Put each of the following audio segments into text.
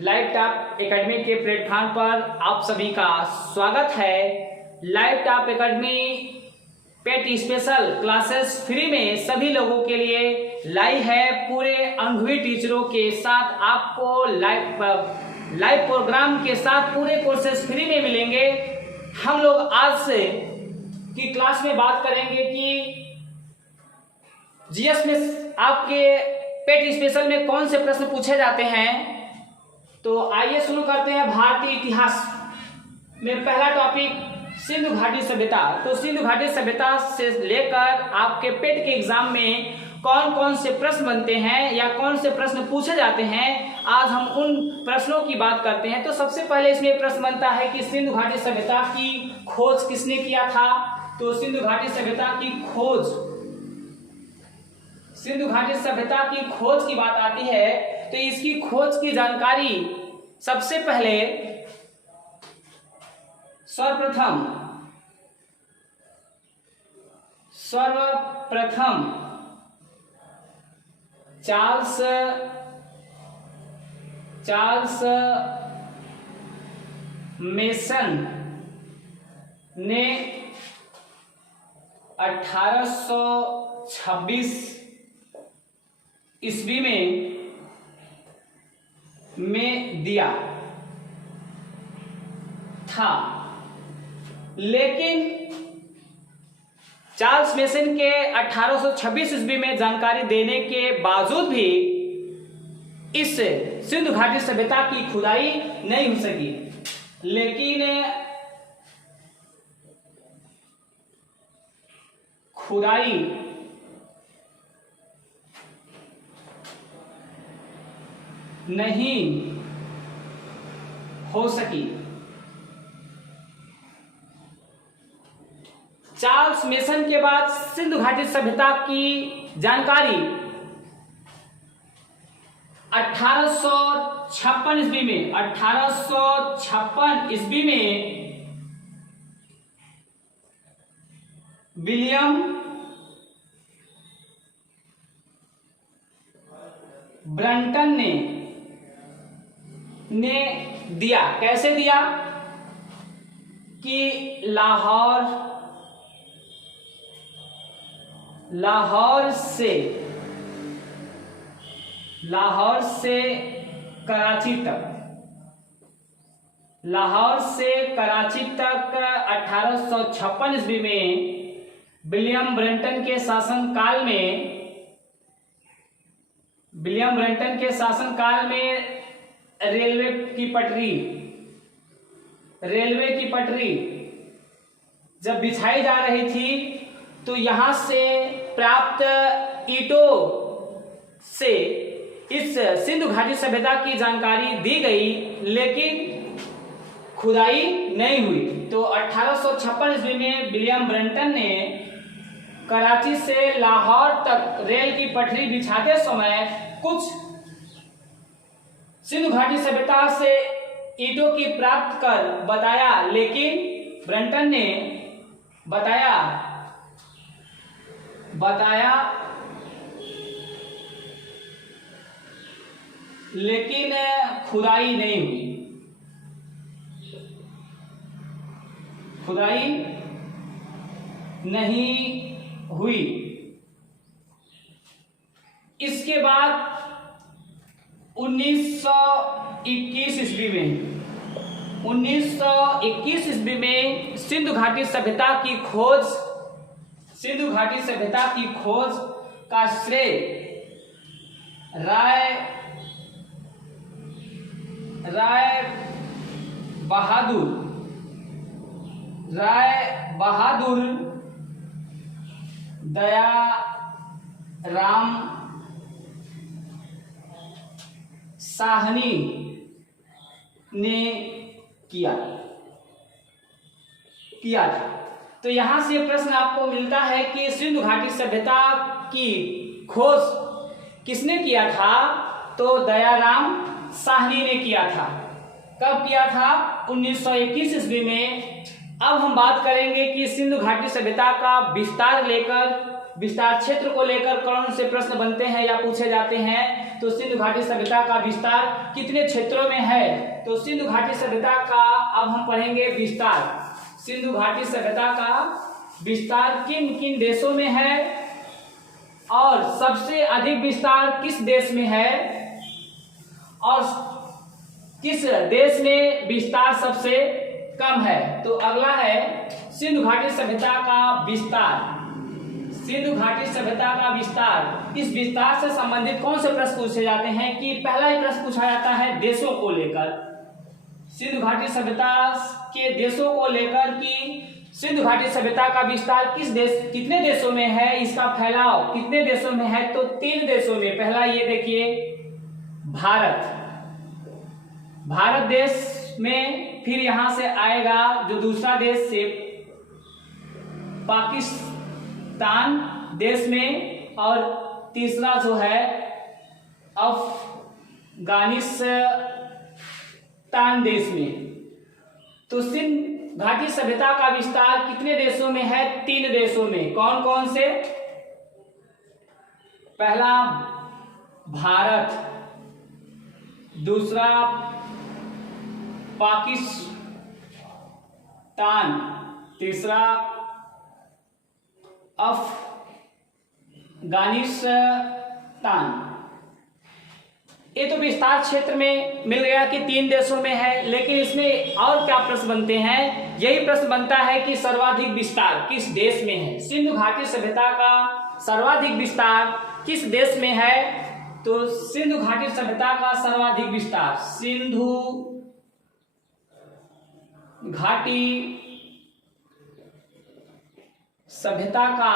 Live top academy के platform पर आप सभी का स्वागत है। लाइव टॉप एकेडमी पेट स्पेशल क्लासेस फ्री में सभी लोगों के लिए लाई है। पूरे अनुभवी टीचरों के साथ आपको लाइव प्रोग्राम के साथ पूरे कोर्सेज फ्री में मिलेंगे। हम लोग आज से की क्लास में बात करेंगे कि जीएस में आपके पेट स्पेशल में कौन से प्रश्न पूछे जाते हैं। तो आइए शुरू करते हैं। भारतीय इतिहास में पहला टॉपिक सिंधु घाटी सभ्यता। तो सिंधु घाटी सभ्यता से लेकर आपके पेट के एग्जाम में कौन कौन से प्रश्न बनते हैं या कौन से प्रश्न पूछे जाते हैं, आज हम उन प्रश्नों की बात करते हैं। तो सबसे पहले इसमें प्रश्न बनता है कि सिंधु घाटी सभ्यता की खोज किसने किया था। तो सिंधु घाटी सभ्यता की खोज, सिंधु घाटी सभ्यता की खोज की बात आती है तो इसकी खोज की जानकारी सबसे पहले सर्वप्रथम चार्ल्स मेसन ने 1826 ईस्वी में दिया था। लेकिन चार्ल्स मेसन के 1826 ईस्वी में जानकारी देने के बावजूद भी इस सिंधु घाटी सभ्यता की खुदाई नहीं हो सकी। लेकिन खुदाई नहीं हो सकी। चार्ल्स मेसन के बाद सिंधु घाटी सभ्यता की जानकारी 1856 ईस्वी में विलियम ब्रंटन ने दिया। कैसे दिया कि लाहौर से कराची तक 1856 ईस्वी में विलियम ब्रंटन के शासनकाल में रेलवे की पटरी जब बिछाई जा रही थी तो यहां से प्राप्त ईंटों से इस सिंधु घाटी सभ्यता की जानकारी दी गई, लेकिन खुदाई नहीं हुई। तो 1856 ईस्वी में विलियम ब्रंटन ने कराची से लाहौर तक रेल की पटरी बिछाते समय कुछ सिंधु घाटी सभ्यता से ईंटों की प्राप्त कर बताया, लेकिन ब्रंटन ने बताया लेकिन खुदाई नहीं हुई। इसके बाद 1921 ईस्वी में सिंधु घाटी सभ्यता की खोज का श्रेय राय बहादुर दयाराम साहनी ने किया था। तो यहां से प्रश्न आपको मिलता है कि सिंधु घाटी सभ्यता की खोज किसने किया था। तो दयाराम साहनी ने किया था। कब किया था? 1921 ईस्वी में। अब हम बात करेंगे कि सिंधु घाटी सभ्यता का विस्तार क्षेत्र को लेकर कौन से प्रश्न बनते हैं या पूछे जाते हैं। तो सिंधु घाटी सभ्यता का विस्तार कितने क्षेत्रों में है? तो सिंधु घाटी सभ्यता का अब हम पढ़ेंगे विस्तार। सिंधु घाटी सभ्यता का विस्तार किन किन देशों में है और सबसे अधिक विस्तार किस देश में है और किस देश में विस्तार सबसे कम है? तो अगला है सिंधु घाटी सभ्यता का विस्तार। सिंधु घाटी सभ्यता का विस्तार, इस विस्तार से संबंधित कौन से प्रश्न पूछे जाते हैं? कि पहला ही प्रश्न पूछा जाता है देशों को लेकर, सिंधु घाटी सभ्यता के देशों को लेकर कि सिंधु घाटी सभ्यता का विस्तार कितने देशों में है, इसका फैलाव कितने देशों में है? तो 3 देशों में। पहला ये देखिए भारत देश में, फिर यहां से आएगा जो दूसरा देश से पाकिस्तान देश में, और तीसरा जो है अफगानिस्तान देश में। तो सिंधु घाटी सभ्यता का विस्तार कितने देशों में है? 3 देशों में। कौन कौन से? पहला भारत, दूसरा पाकिस्तान, तीसरा अफगानिस्तान। ये तो विस्तार क्षेत्र में मिल गया कि 3 देशों में है, लेकिन इसमें और क्या प्रश्न बनते हैं? यही प्रश्न बनता है कि सर्वाधिक विस्तार किस देश में है? सिंधु घाटी सभ्यता का सर्वाधिक विस्तार किस देश में है? तो सिंधु घाटी सभ्यता का सर्वाधिक विस्तार, सिंधु घाटी सभ्यता का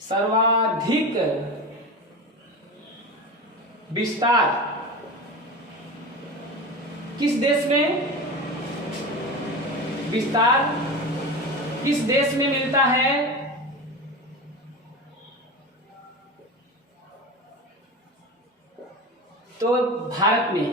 सर्वाधिक विस्तार किस देश में? विस्तार किस देश में मिलता है? तो भारत में।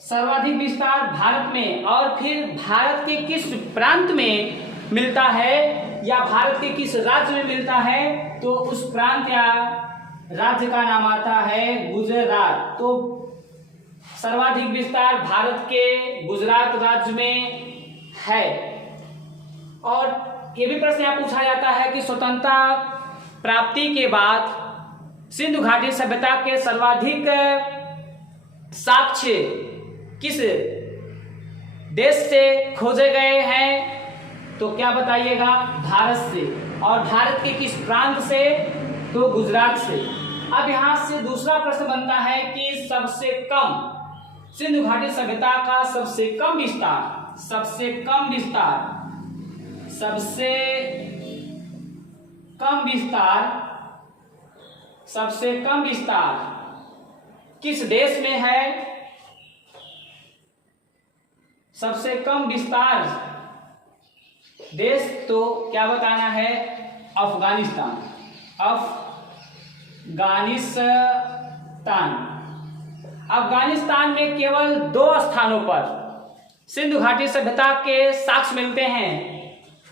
सर्वाधिक विस्तार भारत में, और फिर भारत के किस प्रांत में मिलता है या भारत के किस राज्य में मिलता है? तो उस प्रांत या राज्य का नाम आता है गुजरात। तो सर्वाधिक विस्तार भारत के गुजरात राज्य में है। और ये भी प्रश्न यहाँ पूछा जाता है कि स्वतंत्रता प्राप्ति के बाद सिंधु घाटी सभ्यता के सर्वाधिक साक्ष्य किस देश से खोजे गए हैं? तो क्या बताइएगा? भारत से। और भारत के किस प्रांत से? तो गुजरात से। अब यहां से दूसरा प्रश्न बनता है कि सबसे कम, सिंधु घाटी सभ्यता का सबसे कम विस्तार, सबसे कम विस्तार किस देश में है? सबसे कम विस्तार देश तो क्या बताना है? अफगानिस्तान। अफगानिस्तान में केवल 2 स्थानों पर सिंधु घाटी सभ्यता के साक्ष्य मिलते हैं,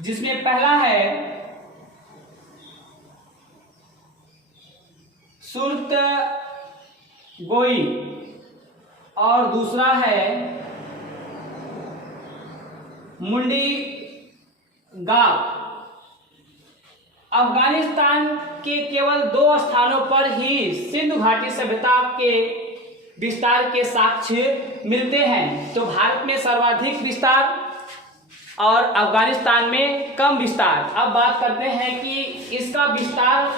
जिसमें पहला है सुरतगोई और दूसरा है मुंडीगांव। अफगानिस्तान के केवल 2 स्थानों पर ही सिंधु घाटी सभ्यता के विस्तार के साक्ष्य मिलते हैं। तो भारत में सर्वाधिक विस्तार और अफगानिस्तान में कम विस्तार। अब बात करते हैं कि इसका विस्तार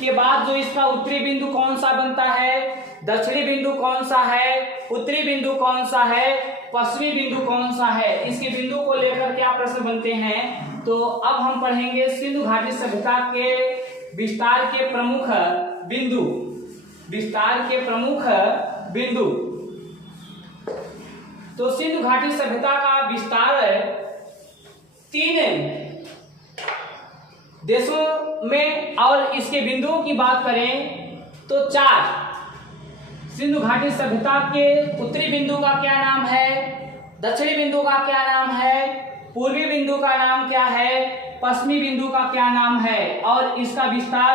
के बाद जो इसका उत्तरी बिंदु कौन सा बनता है, दक्षिणी बिंदु कौन सा है, उत्तरी बिंदु कौन सा है, पश्चिमी बिंदु कौन सा है, इसके बिंदु को लेकर क्या प्रश्न बनते हैं। तो अब हम पढ़ेंगे सिंधु घाटी सभ्यता के विस्तार के प्रमुख बिंदु। तो सिंधु घाटी सभ्यता का विस्तार 3 देशों में, और इसके बिंदुओं की बात करें तो 4। सिंधु घाटी सभ्यता के उत्तरी बिंदु का क्या नाम है, दक्षिणी बिंदु का क्या नाम है, पूर्वी बिंदु का नाम क्या है, पश्चिमी बिंदु का क्या नाम है और इसका विस्तार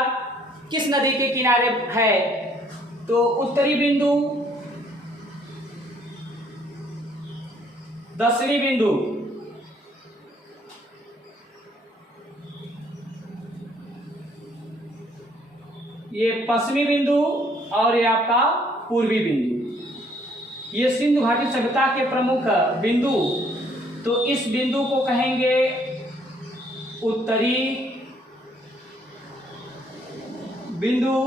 किस नदी के किनारे है? तो उत्तरी बिंदु, दक्षिणी बिंदु, ये पश्चिमी बिंदु और ये आपका पूर्वी बिंदु, ये सिंधु घाटी सभ्यता के प्रमुख बिंदु। तो इस बिंदु को कहेंगे उत्तरी बिंदु,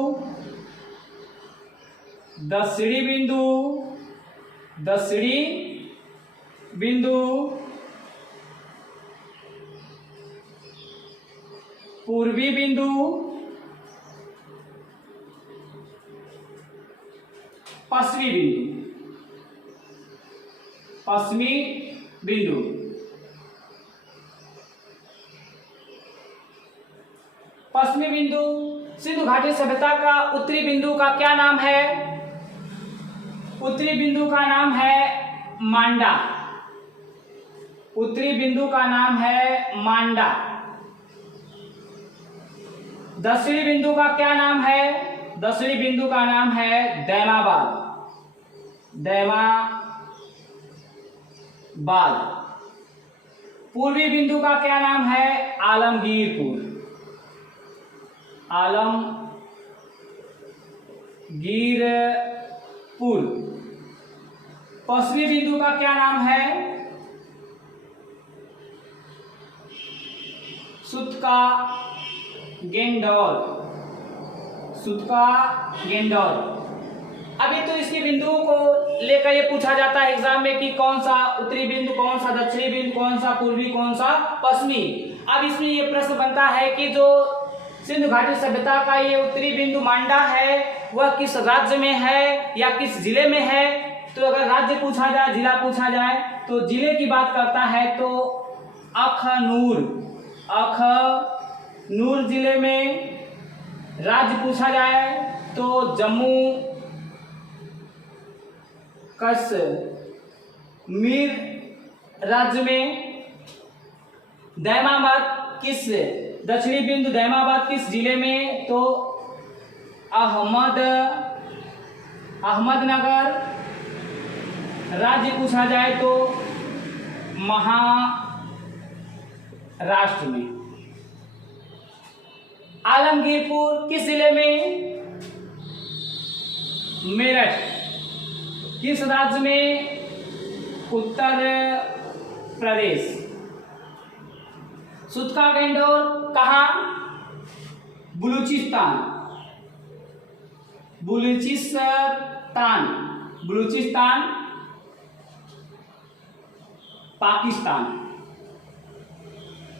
दक्षिणी बिंदु, दक्षिणी बिंदु, पूर्वी बिंदु, पश्चिमी बिंदु, पश्चिमी बिंदु। पश्चिमी बिंदु, सिंधु घाटी सभ्यता का उत्तरी बिंदु का क्या नाम है? उत्तरी बिंदु का नाम है मांडा। उत्तरी बिंदु का नाम है मांडा। दक्षिणी बिंदु का क्या नाम है? दक्षिणी बिंदु का नाम है दैमाबाद। दैमाबाद। पूर्वी बिंदु का क्या नाम है? आलमगीरपुर। आलमगीरपुर। पश्चिमी बिंदु का क्या नाम है? सुतका गेंडौर। सुतका गेंडौर। अभी तो इसके बिंदुओं को लेकर ये पूछा जाता है एग्जाम में कि कौन सा उत्तरी बिंदु, कौन सा दक्षिणी बिंदु, कौन सा पूर्वी, कौन सा पश्चिमी। अब इसमें ये प्रश्न बनता है कि जो सिंधु घाटी सभ्यता का ये उत्तरी बिंदु मांडा है वह किस राज्य में है या किस जिले में है? तो अगर राज्य पूछा जाए, जिला पूछा जाए, तो जिले की बात करता है तो अखनूर। अखनूर जिले में। राज्य पूछा जाए तो जम्मू कश्मीर राज्य में। दैमाबाद किस दक्षिणी बिंदु, दैमाबाद किस जिले में? तो अहमदनगर। राज्य पूछा जाए तो महाराष्ट्र में। आलमगीरपुर किस जिले में? मेरठ। किस राज्य में? उत्तर प्रदेश। सुतका गेंडौर कहाँ? बलूचिस्तान। बलूचिस्तान। बलूचिस्तान, पाकिस्तान।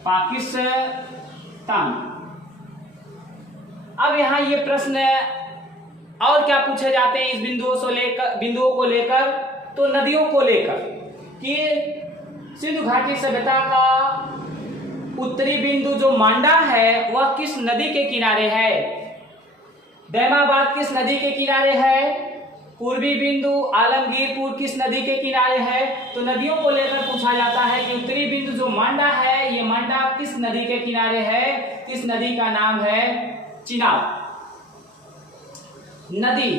पाकिस्तान। अब यहाँ ये प्रश्न और क्या पूछे जाते हैं इस बिंदुओं को लेकर? तो नदियों को लेकर कि सिंधु घाटी सभ्यता का उत्तरी बिंदु जो मांडा है वह किस नदी के किनारे है? दैमाबाद किस नदी के किनारे है? पूर्वी बिंदु आलमगीरपुर किस नदी के किनारे है? तो नदियों को लेकर पूछा जाता है कि उत्तरी बिंदु जो मांडा है, ये मांडा किस नदी के किनारे है? किस नदी का नाम है? चिनाब नदी।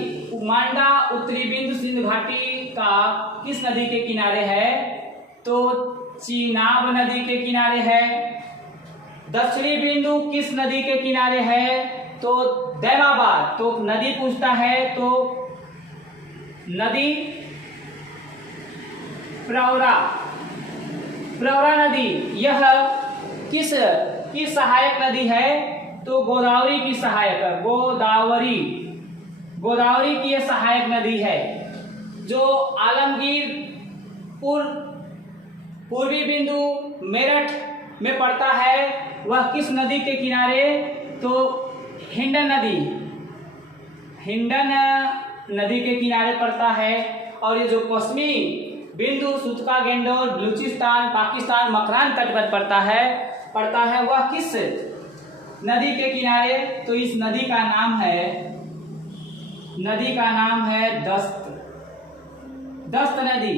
मांडा उत्तरी बिंदु सिंधु घाटी का किस नदी के किनारे है? तो चिनाब नदी के किनारे है। दक्षिणी बिंदु किस नदी के किनारे है? तो दैमाबाद। तो नदी पूछता है तो नदी प्रवरा। प्रवरा नदी यह किस की सहायक नदी है? तो गोदावरी की सहायक। गोदावरी। गोदावरी की यह सहायक नदी है। जो आलमगीरपुर पूर्वी बिंदु मेरठ में पड़ता है वह किस नदी के किनारे? तो हिंडन नदी। हिंडन नदी के किनारे पड़ता है। और ये जो पश्चिमी बिंदु सुतका गेंडौर, बलूचिस्तान, पाकिस्तान, मकरान तट पर पड़ता है वह किस नदी के किनारे? तो इस नदी का नाम है दस्त। दस्त नदी।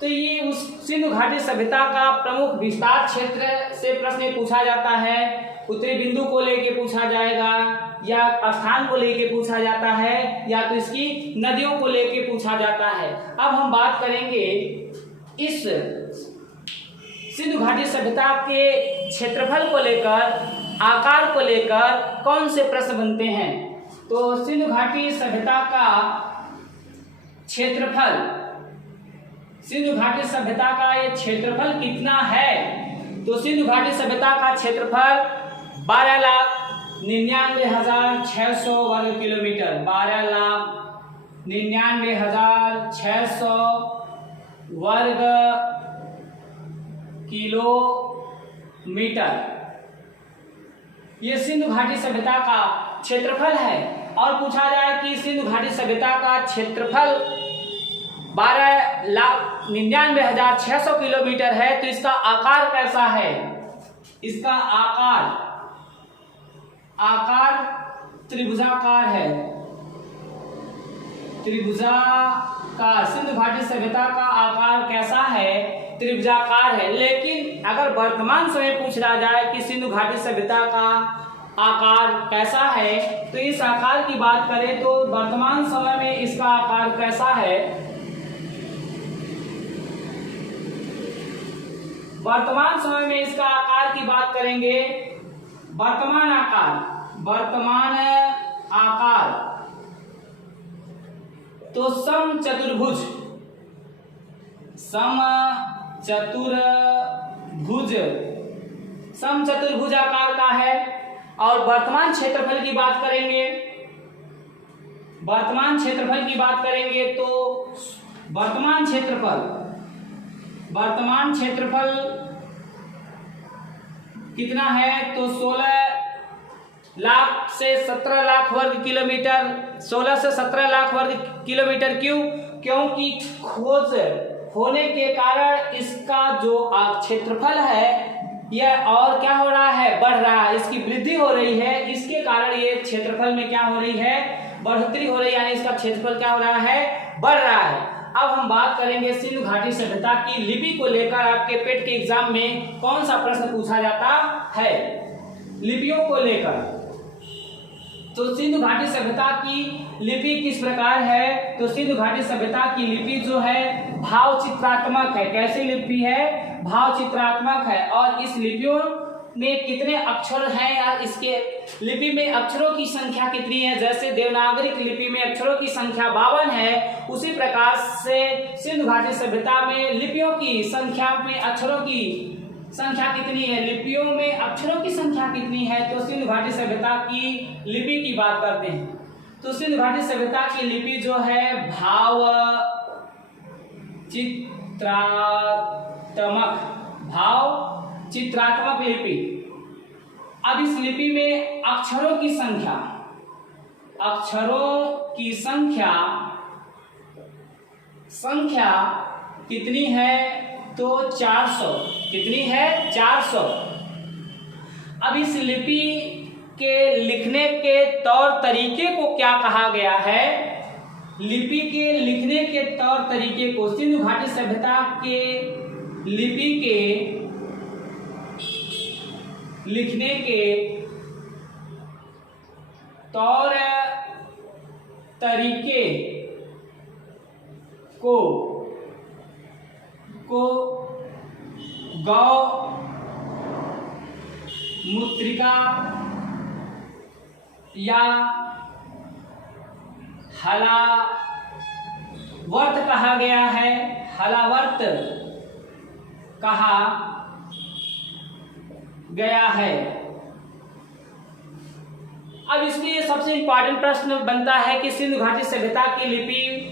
तो ये उस सिंधु घाटी सभ्यता का प्रमुख विस्तार क्षेत्र से प्रश्न पूछा जाता है। उत्तरी बिंदु को लेके पूछा जाएगा, या स्थान को लेके पूछा जाता है, या तो इसकी नदियों को लेके पूछा जाता है। अब हम बात करेंगे इस सिंधु घाटी सभ्यता के क्षेत्रफल को लेकर, आकार को लेकर कौन से प्रश्न बनते हैं। तो सिंधु घाटी सभ्यता का क्षेत्रफल, सिंधु घाटी सभ्यता का ये क्षेत्रफल कितना है। तो सिंधु घाटी सभ्यता का क्षेत्रफल 12,99,600 वर्ग किलोमीटर, 12,99,600 वर्ग किलोमीटर, ये सिंधु घाटी सभ्यता का क्षेत्रफल है। और पूछा जाए कि सिंधु घाटी सभ्यता का क्षेत्रफल 12,99,600 किलोमीटर है, तो इसका आकार कैसा है। इसका आकार त्रिभुजाकार है, त्रिभुजाकार। सिंधु घाटी सभ्यता का आकार कैसा है, त्रिभुजाकार है। लेकिन अगर वर्तमान समय पूछा जाए कि सिंधु घाटी सभ्यता का आकार कैसा है, तो इस आकार की बात करें तो वर्तमान समय में इसका आकार कैसा है। वर्तमान समय में इसका आकार की बात करेंगे, वर्तमान आकार तो समचतुर्भुज आकार का है। और वर्तमान क्षेत्रफल की बात करेंगे, तो वर्तमान क्षेत्रफल कितना है। तो 16 लाख से 17 लाख वर्ग किलोमीटर, 16 से 17 लाख वर्ग किलोमीटर। क्योंकि खोज होने के कारण इसका जो क्षेत्रफल है यह और क्या हो रहा है, बढ़ रहा है, इसकी वृद्धि हो रही है। इसके कारण ये क्षेत्रफल में क्या हो रही है, बढ़ोतरी हो रही है, यानी इसका क्षेत्रफल क्या हो रहा है, बढ़ रहा है। अब हम बात करेंगे सिंधु घाटी सभ्यता की लिपि को लेकर। आपके पेट के एग्जाम में कौन सा प्रश्न पूछा जाता है लिपियों को लेकर। तो सिंधु घाटी सभ्यता की लिपि किस प्रकार है। तो सिंधु घाटी सभ्यता की लिपि जो है भाव चित्रात्मक है। कैसी लिपि है, भाव चित्रात्मक है। और इस लिपियों में कितने अक्षर हैं, या इसके लिपि में अक्षरों की संख्या कितनी है। जैसे देवनागरी लिपि में अक्षरों की संख्या 52 है, उसी प्रकार से सिंधु घाटी सभ्यता में लिपियों की संख्या में अक्षरों की संख्या कितनी है, लिपियों में अक्षरों की संख्या कितनी है। तो सिंधु घाटी सभ्यता की लिपि की बात करते हैं। तो सिंधु घाटी सभ्यता की लिपि जो है भाव चित्रात्मक लिपि। अब इस लिपि में अक्षरों की संख्या कितनी है। तो 400, कितनी है, 400। अब इस लिपि के लिखने के तौर तरीके को क्या कहा गया है। लिपि के लिखने के तौर तरीके को, सिंधु घाटी सभ्यता के लिपि के लिखने के तौर तरीके को गौ मूत्रिका या हलावर्त कहा गया है, हलावर्त कहा गया है। अब इसलिए सबसे इंपॉर्टेंट प्रश्न बनता है कि सिंधु घाटी सभ्यता की लिपि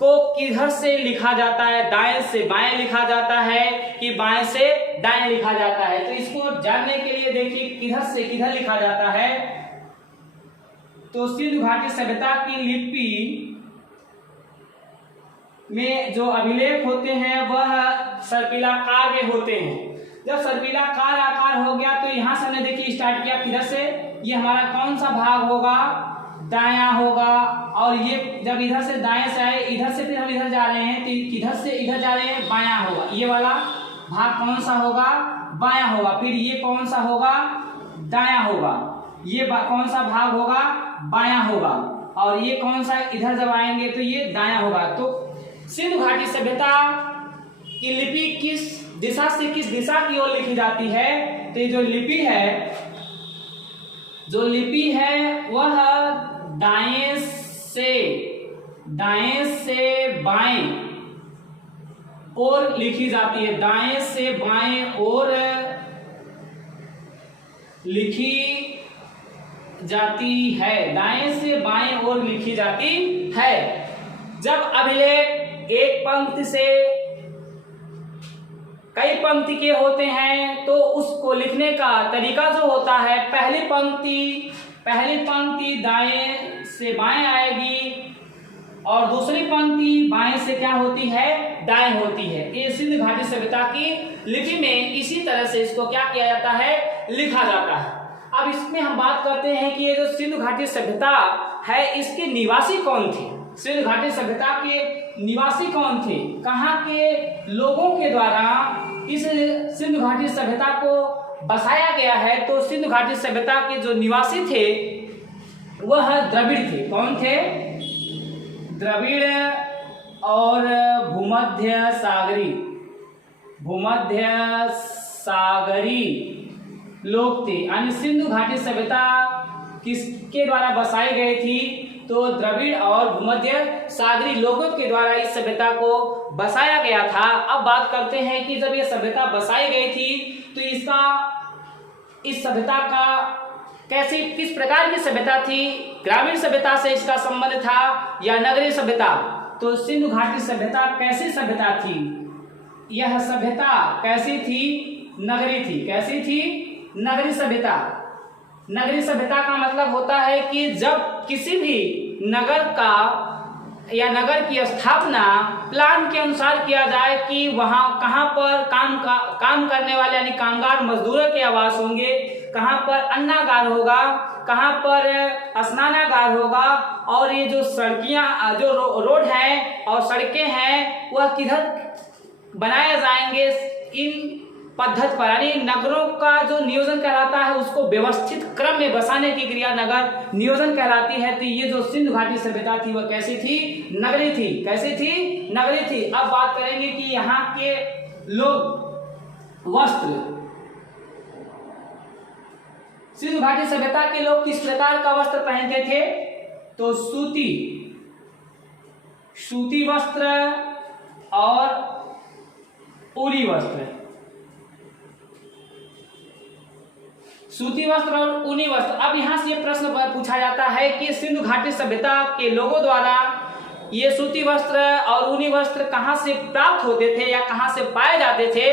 को किधर से लिखा जाता है, दाएं से बाएं लिखा जाता है कि बाएं से दाएं लिखा जाता है। तो इसको जानने के लिए देखिए किधर से किधर लिखा जाता है। तो सिंधु घाटी सभ्यता की लिपि में जो अभिलेख होते हैं वह सर्पिलाकार में होते हैं। जब सर्पिलाकार आकार हो गया तो यहां से हमने देखिए स्टार्ट किया किधर से, ये हमारा कौन सा भाग होगा, दायां होगा। और ये जब इधर से दाएं से आए, इधर से फिर हम इधर जा रहे हैं तो इधर से इधर जा रहे हैं, बायां होगा। ये वाला भाग कौन सा होगा? बायां होगा। फिर ये कौन सा होगा? दायां होगा। ये कौन सा भाग होगा? बायां होगा। और ये कौन सा इधर जब आएंगे तो ये दायां होगा। तो सिंधु घाटी सभ्यता की लिपि किस दिशा से किस दिशा की ओर लिखी जाती है? तो ये जो लिपि है वह दाएं से बाएं ओर लिखी जाती है। दाएं से बाएं ओर लिखी जाती है। दाएं से बाएं ओर लिखी जाती है। जब अभिलेख एक पंक्ति से कई पंक्ति के होते हैं तो उसको लिखने का तरीका जो होता है, पहली पंक्ति दाएं से बाएं आएगी और दूसरी पंक्ति बाएं से क्या होती है? दाएं होती है। ये सिंधु घाटी सभ्यता की लिपि में इसी तरह से इसको क्या किया जाता है? लिखा जाता है। अब इसमें हम बात करते हैं कि ये जो सिंधु घाटी सभ्यता है इसके निवासी कौन थे? सिंधु घाटी सभ्यता के निवासी कौन थे? कहाँ के लोगों के द्वारा इस सिंधु घाटी सभ्यता को बसाया गया है? तो सिंधु घाटी सभ्यता के जो निवासी थे वह द्रविड़ थे। कौन थे? द्रविड़ और भूमध्य सागरी लोग थे। यानी सिंधु घाटी सभ्यता किसके द्वारा बसाई गई थी? तो द्रविड़ और भूमध्य सागरी लोगों के द्वारा इस सभ्यता को बसाया गया था। अब बात करते हैं कि जब ये सभ्यता बसाई गई थी तो इस सभ्यता का किस प्रकार की सभ्यता थी? ग्रामीण सभ्यता से इसका संबंध था या नगरीय सभ्यता? तो सिंधु घाटी सभ्यता कैसी सभ्यता थी? यह सभ्यता कैसी थी? नगरी थी। कैसी थी? नगरी सभ्यता। नगरी सभ्यता का मतलब होता है कि जब किसी भी नगर का या नगर की स्थापना प्लान के अनुसार किया जाए कि वहाँ कहाँ पर काम करने वाले यानी कामगार मजदूरों के आवास होंगे, कहाँ पर अन्नागार होगा, कहाँ पर स्नानागार होगा, और ये जो सड़कियाँ जो रोड है और सड़कें हैं वह किधर बनाए जाएंगे, इन पद्धति पर यानी नगरों का जो नियोजन कहलाता है उसको व्यवस्थित क्रम में बसाने की क्रिया नगर नियोजन कहलाती है। तो ये जो सिंधु घाटी सभ्यता थी वह कैसी थी? नगरी थी। कैसी थी? नगरी थी। अब बात करेंगे कि यहाँ के लोग वस्त्र, सिंधु घाटी सभ्यता के लोग किस प्रकार का वस्त्र पहनते थे? तो सूती वस्त्र और ऊनी वस्त्र। सूती वस्त्र और ऊनी वस्त्र। अब यहाँ से ये प्रश्न पूछा जाता है कि सिंधु घाटी सभ्यता के लोगों द्वारा ये सूती वस्त्र और ऊनी वस्त्र कहाँ से प्राप्त होते थे या कहाँ से पाए जाते थे?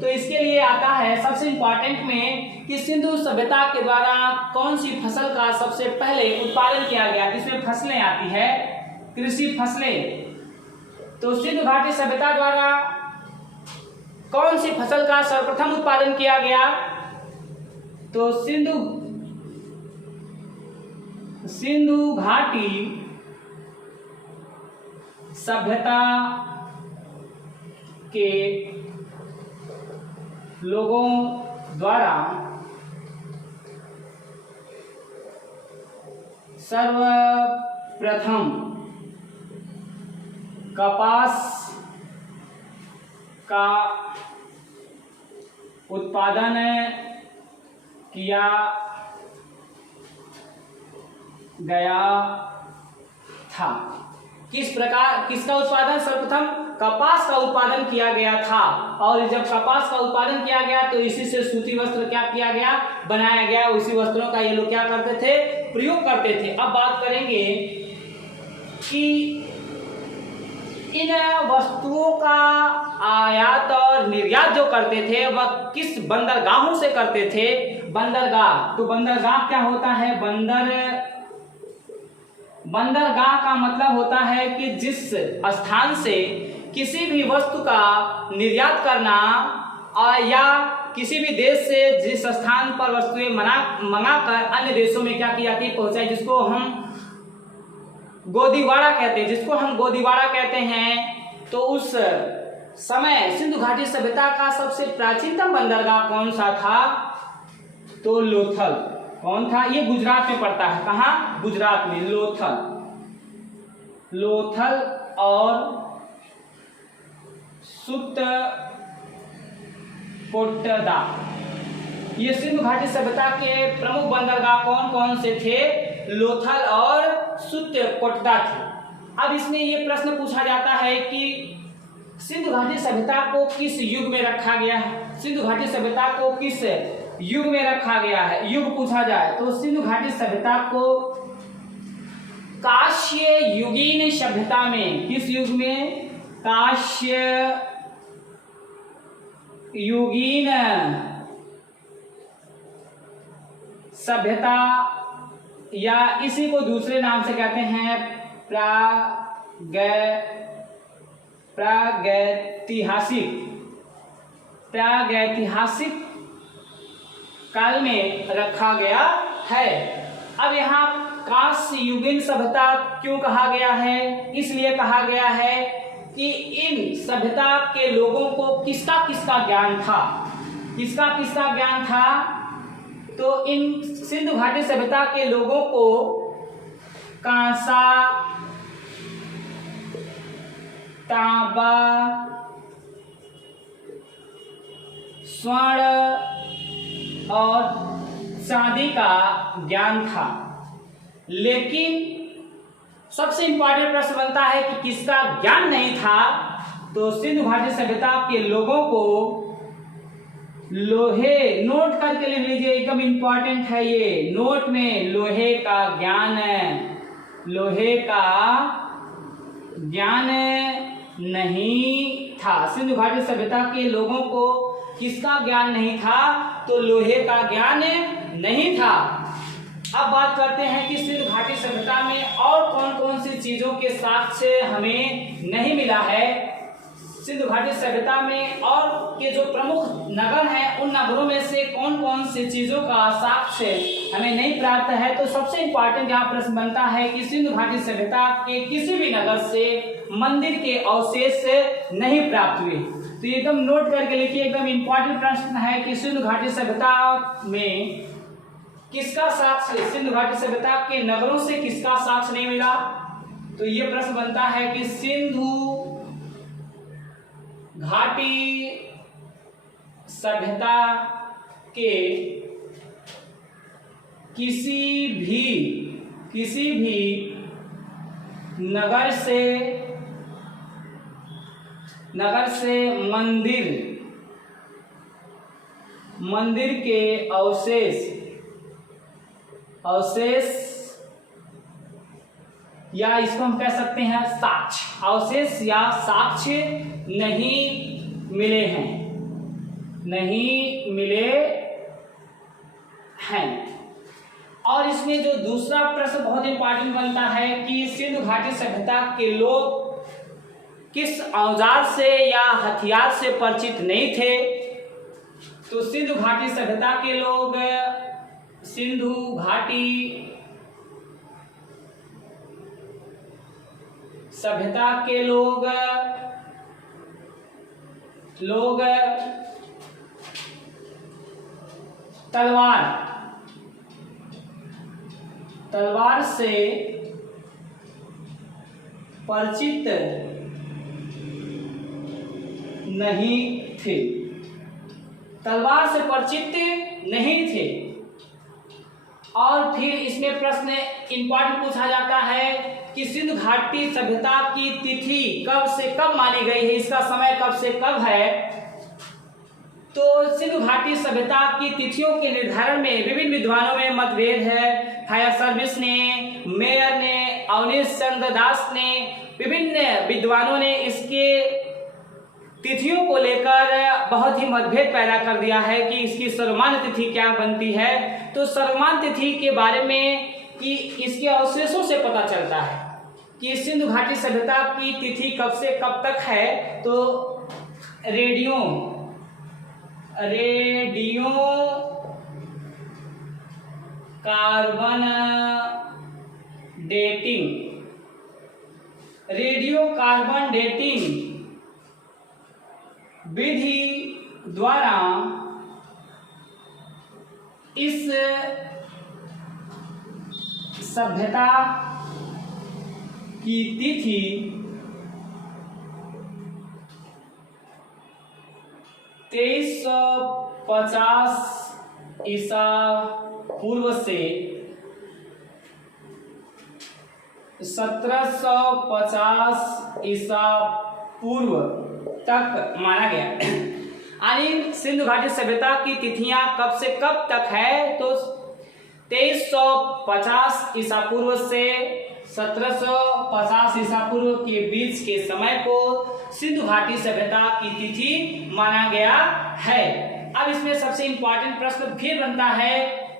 तो इसके लिए आता है सबसे इम्पोर्टेंट में कि सिंधु सभ्यता के द्वारा कौन सी फसल का सबसे पहले उत्पादन किया गया। इसमें फसलें आती है, कृषि फसलें। तो सिंधु घाटी सभ्यता द्वारा कौन सी फसल का सर्वप्रथम उत्पादन किया गया? तो सिंधु घाटी सभ्यता के लोगों द्वारा सर्वप्रथम कपास का उत्पादन किया गया था। किस प्रकार किसका उत्पादन? सर्वप्रथम कपास का उत्पादन किया गया था। और जब कपास का उत्पादन किया गया तो इसी से सूती वस्त्र क्या किया गया? बनाया गया। उसी वस्त्रों का ये लोग क्या करते थे? प्रयोग करते थे। अब बात करेंगे कि इन वस्तुओं का आयात और निर्यात जो करते थे वह किस बंदरगाहों से करते थे? बंदरगाह। तो बंदरगाह क्या होता है? बंदरगाह का मतलब होता है कि जिस स्थान से किसी भी वस्तु का निर्यात करना या किसी भी देश से जिस स्थान पर वस्तुएं मंगाकर अन्य देशों में क्या की जाती है? पहुंचाई, जिसको हम गोदीवाड़ा कहते हैं, जिसको हम गोदीवाड़ा कहते हैं। तो उस समय सिंधु घाटी सभ्यता का सबसे प्राचीनतम बंदरगाह कौन सा था? तो लोथल। कौन था? ये गुजरात में पड़ता है। कहाँ? गुजरात में लोथल। लोथल और सुत्तकोटदा, ये सिंधु घाटी सभ्यता के प्रमुख बंदरगाह कौन कौन से थे? लोथल और सुत्तकोटदा थे। अब इसमें ये प्रश्न पूछा जाता है कि सिंधु घाटी सभ्यता को किस युग में रखा गया है? सिंधु घाटी सभ्यता को किस युग में रखा गया है? युग पूछा जाए तो सिंधु घाटी सभ्यता को कांस्य युगीन सभ्यता में, किस युग में? कांस्य युगीन सभ्यता, या इसी को दूसरे नाम से कहते हैं प्रागैतिहासिक काल में रखा गया है। अब यहाँ कांस्य युगीन सभ्यता क्यों कहा गया है? इसलिए कहा गया है कि इन सभ्यता के लोगों को किसका किसका ज्ञान था? किसका किसका ज्ञान था? तो इन सिंधु घाटी सभ्यता के लोगों को कांसा, तांबा, स्वर्ण और चांदी का ज्ञान था। लेकिन सबसे इंपॉर्टेंट प्रश्न बनता है कि किसका ज्ञान नहीं था? तो सिंधु घाटी सभ्यता के लोगों को लोहे, नोट करके लिख लीजिए, एकदम इंपॉर्टेंट है ये, नोट में लोहे का ज्ञान, लोहे का ज्ञान नहीं था। सिंधु घाटी सभ्यता के लोगों को किसका ज्ञान नहीं था? तो लोहे का ज्ञान नहीं था। अब बात करते हैं कि सिंधु घाटी सभ्यता में और कौन कौन सी चीजों के साक्ष्य हमें नहीं मिला है। सिंधु घाटी सभ्यता में और के जो प्रमुख नगर हैं, उन नगरों में से कौन कौन सी चीजों का साक्ष्य हमें नहीं प्राप्त है? तो सबसे इंपॉर्टेंट यहाँ प्रश्न बनता है कि सिंधु घाटी सभ्यता के किसी भी नगर से मंदिर के अवशेष नहीं प्राप्त हुए। तो एकदम नोट करके लिखिए, एकदम इंपॉर्टेंट प्रश्न है कि सिंधु घाटी सभ्यता में किसका साक्ष्य, सिंधु घाटी सभ्यता के नगरों से किसका साक्ष्य नहीं मिला? तो ये प्रश्न बनता है कि सिंधु घाटी सभ्यता के किसी भी नगर से मंदिर के अवशेष या इसको हम कह सकते हैं साक्ष्य, अवशेष या साक्ष्य नहीं मिले हैं। और इसमें जो दूसरा प्रश्न बहुत इंपॉर्टेंट बनता है कि सिंधु घाटी सभ्यता के लोग किस औजार से या हथियार से परिचित नहीं थे? तो सिंधु घाटी सभ्यता के लोग तलवार से परिचित नहीं थे। तलवार से परिचित नहीं थे। और फिर इसमें प्रश्न इंपॉर्टेंट पूछा जाता है कि सिंधु घाटी सभ्यता की तिथि कब से कब मानी गई है, इसका समय कब से कब है? तो सिंधु घाटी सभ्यता की तिथियों के निर्धारण में विभिन्न विद्वानों में मतभेद है। फायर सर्विस ने, मेयर ने, अवनीश चंद्र दास ने, विभिन्न विद्वानों ने इसके तिथियों को लेकर बहुत ही मतभेद पैदा कर दिया है कि इसकी सर्वमान्य तिथि क्या बनती है। तो सर्वमान्य तिथि के बारे में कि इसके अवशेषों से पता चलता है कि सिंधु घाटी सभ्यता की तिथि कब से कब तक है। तो radio carbon dating radio carbon dating विधि द्वारा इस सभ्यता की तिथि 2350 ईसा पूर्व से 1750 ईसा पूर्व तक माना गया। यानी सिंधु घाटी सभ्यता की तिथियां कब से कब तक है, तो 2350 ईसा पूर्व से 1750 ईसा पूर्व के बीच के समय को सिंधु घाटी सभ्यता की तिथि माना गया है। अब इसमें सबसे इंपॉर्टेंट प्रश्न फिर बनता है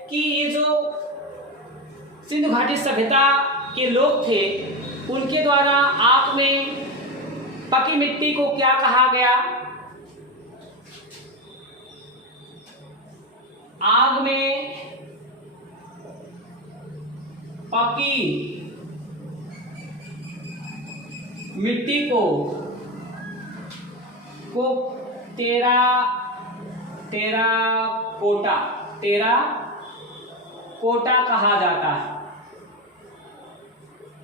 कि ये जो सिंधु घाटी सभ्यता के लोग थे, उनके द्वारा आग में पकी मिट्टी को क्या कहा गया? आग में पकी मिट्टी को टेराकोटा कहा जाता है।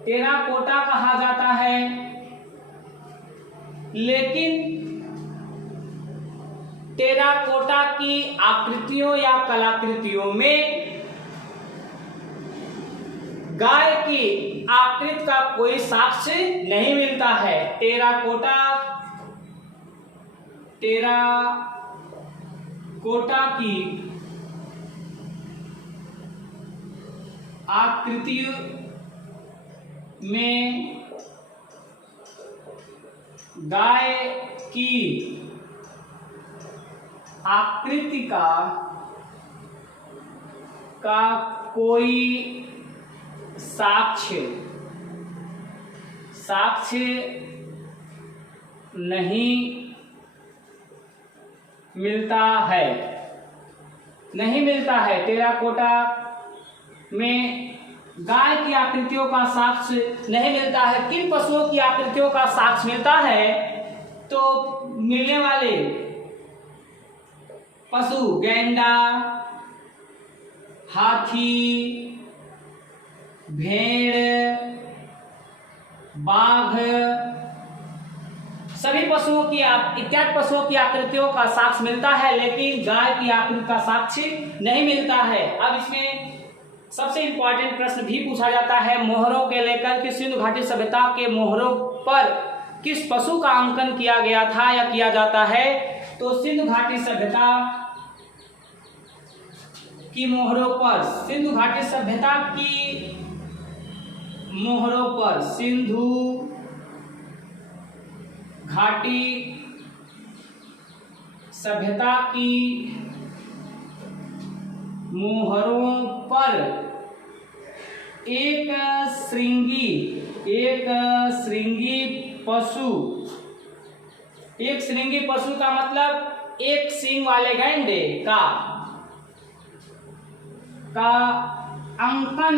टेराकोटा कहा जाता है, लेकिन टेराकोटा की आकृतियों या कलाकृतियों में गाय की आकृति का कोई साक्ष्य नहीं मिलता है। टेराकोटा की आकृति में गाय की आकृति का कोई साक्ष्य नहीं मिलता है। टेराकोटा में गाय की आकृतियों का साक्ष्य नहीं मिलता है। किन पशुओं की आकृतियों का साक्ष्य मिलता है? तो मिलने वाले पशु गैंडा, हाथी, भेड़, बाघ, सभी पशुओं की इत्यादि पशुओं की आकृतियों का साक्ष्य मिलता है, लेकिन गाय की आकृति का साक्ष्य नहीं मिलता है। अब इसमें सबसे इंपॉर्टेंट प्रश्न भी पूछा जाता है मोहरों के लेकर कि सिंधु घाटी सभ्यता के मोहरों पर किस पशु का अंकन किया गया था या किया जाता है? तो सिंधु घाटी सभ्यता की मोहरों पर, सिंधु घाटी सभ्यता की मोहरों पर, सिंधु घाटी सभ्यता की मोहरों पर एक श्रृंगी पशु का मतलब एक सींग वाले गैंडे का अंकन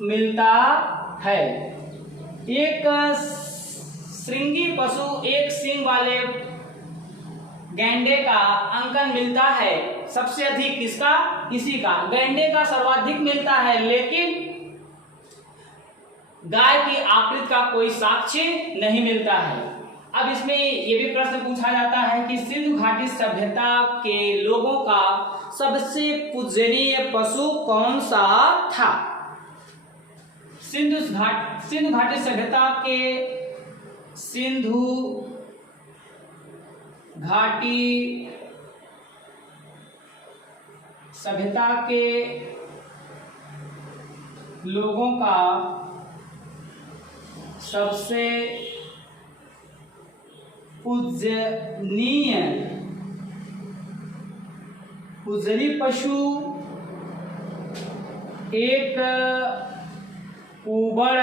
मिलता है। एक श्रृंगी पशु एक सींग वाले गैंडे का अंकन मिलता है सबसे अधिक किसका? इसी का। गैंडे का सर्वाधिक मिलता है, लेकिन गाय की आकृति का कोई साक्ष्य नहीं मिलता है। अब इसमें यह भी प्रश्न पूछा जाता है कि सिंधु घाटी सभ्यता के लोगों का सबसे पूजनीय पशु कौन सा था? सिंधु घाटी सभ्यता के लोगों का सबसे पूजनीय पशु एक कुबड़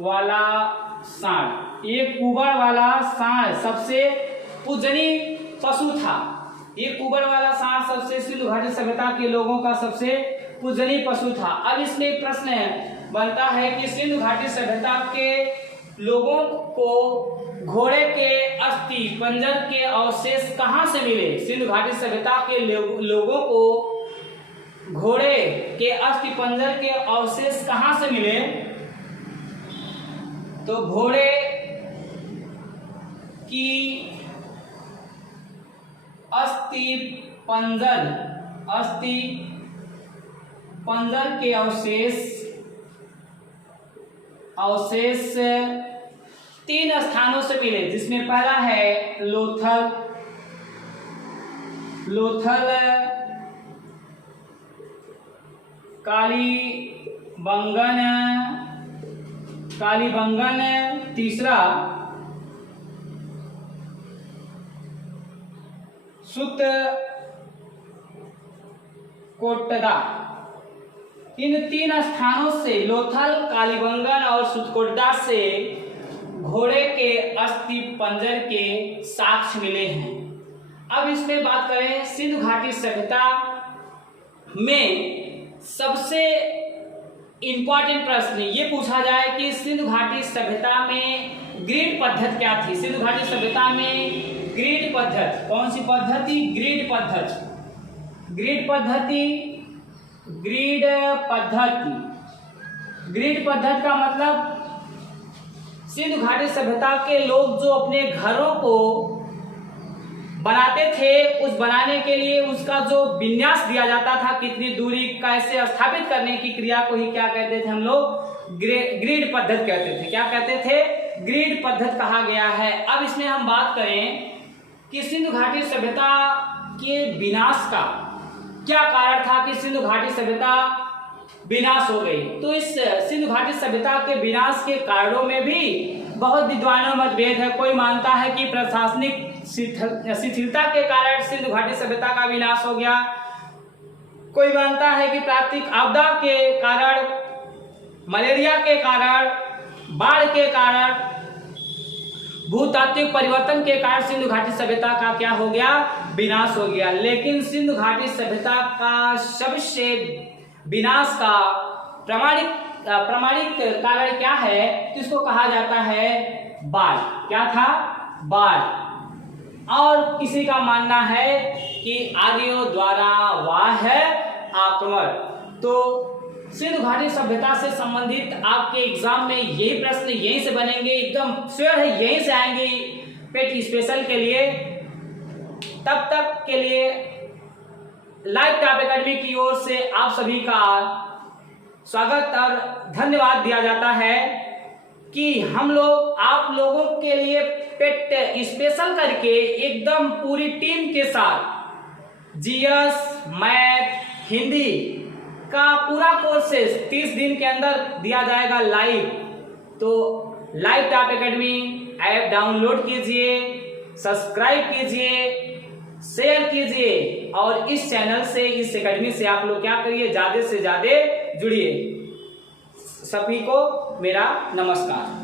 वाला सांड। एक कुबड़ वाला सांड सबसे पूजनीय पशु था। ये कुबड़ वाला सांड सबसे सिंधु घाटी सभ्यता के लोगों का सबसे पूजनीय पशु था। अब इसमें एक प्रश्न बनता है कि सिंधु घाटी सभ्यता के लोगों को घोड़े के अस्थि पंजर के अवशेष कहाँ से मिले? सिंधु घाटी सभ्यता के लोगों को घोड़े के अस्थि पंजर के अवशेष कहाँ से मिले? तो घोड़े की अस्थि पंजर के अवशेष 3 स्थानों से मिले, जिसमें पहला है लोथल, कालीबंगन, तीसरा सुतकोटदा। इन 3 स्थानों से लोथल, कालीबंगन और सुतकोटदा से घोड़े के अस्थि पंजर के साक्ष्य मिले हैं। अब इसमें बात करें, सिंधु घाटी सभ्यता में सबसे इंपॉर्टेंट प्रश्न ये पूछा जाए कि सिंधु घाटी सभ्यता में ग्रिड पद्धति क्या थी? सिंधु घाटी सभ्यता में ग्रिड पद्धति, कौन सी पद्धति? ग्रिड पद्धति का मतलब सिंधु घाटी सभ्यता के लोग जो अपने घरों को बनाते थे, उस बनाने के लिए उसका जो विन्यास दिया जाता था, कितनी दूरी कैसे स्थापित करने की क्रिया को ही क्या कहते थे हम लोग? ग्रिड पद्धति कहते थे। क्या कहते थे? ग्रिड पद्धति कहा गया है। अब इसमें हम बात करें कि सिंधु घाटी सभ्यता के विनाश का क्या कारण था कि सिंधु घाटी सभ्यता विनाश हो गई। तो इस सिंधु घाटी सभ्यता के विनाश के कारणों में भी बहुत विद्वानों मतभेद है। कोई मानता है कि प्रशासनिक शिथिलता के कारण सिंधु घाटी सभ्यता का विनाश हो गया, कोई मानता है कि प्राकृतिक आपदा के कारण, मलेरिया के कारण, बाढ़ के कारण, भूतात्विक परिवर्तन के कारण सिंधु घाटी सभ्यता का क्या हो गया? विनाश हो गया। लेकिन सिंधु घाटी सभ्यता का सबसे विनाश का प्रमाणिक कारण क्या है? इसको कहा जाता है बाढ़। क्या था? बाढ़। और किसी का मानना है कि आर्यों द्वारा बाह्य आक्रमण। तो सिंधु घाटी सभ्यता से संबंधित आपके एग्जाम में यही प्रश्न यहीं से बनेंगे, एकदम श्योर है यहीं से आएंगे पेट स्पेशल के लिए। तब तक के लिए लाइव टॉप एकेडमी की ओर से आप सभी का स्वागत और धन्यवाद दिया जाता है कि हम लोग आप लोगों के लिए पेट स्पेशल करके एकदम पूरी टीम के साथ जीएस, मैथ, हिंदी का पूरा कोर्सेस 30 दिन के अंदर दिया जाएगा लाइव। तो live top academy app download कीजिए, सब्सक्राइब कीजिए, शेयर कीजिए और इस चैनल से, इस एकेडमी से आप लोग क्या करिए? ज्यादा से ज्यादा जुड़िए। सभी को मेरा नमस्कार।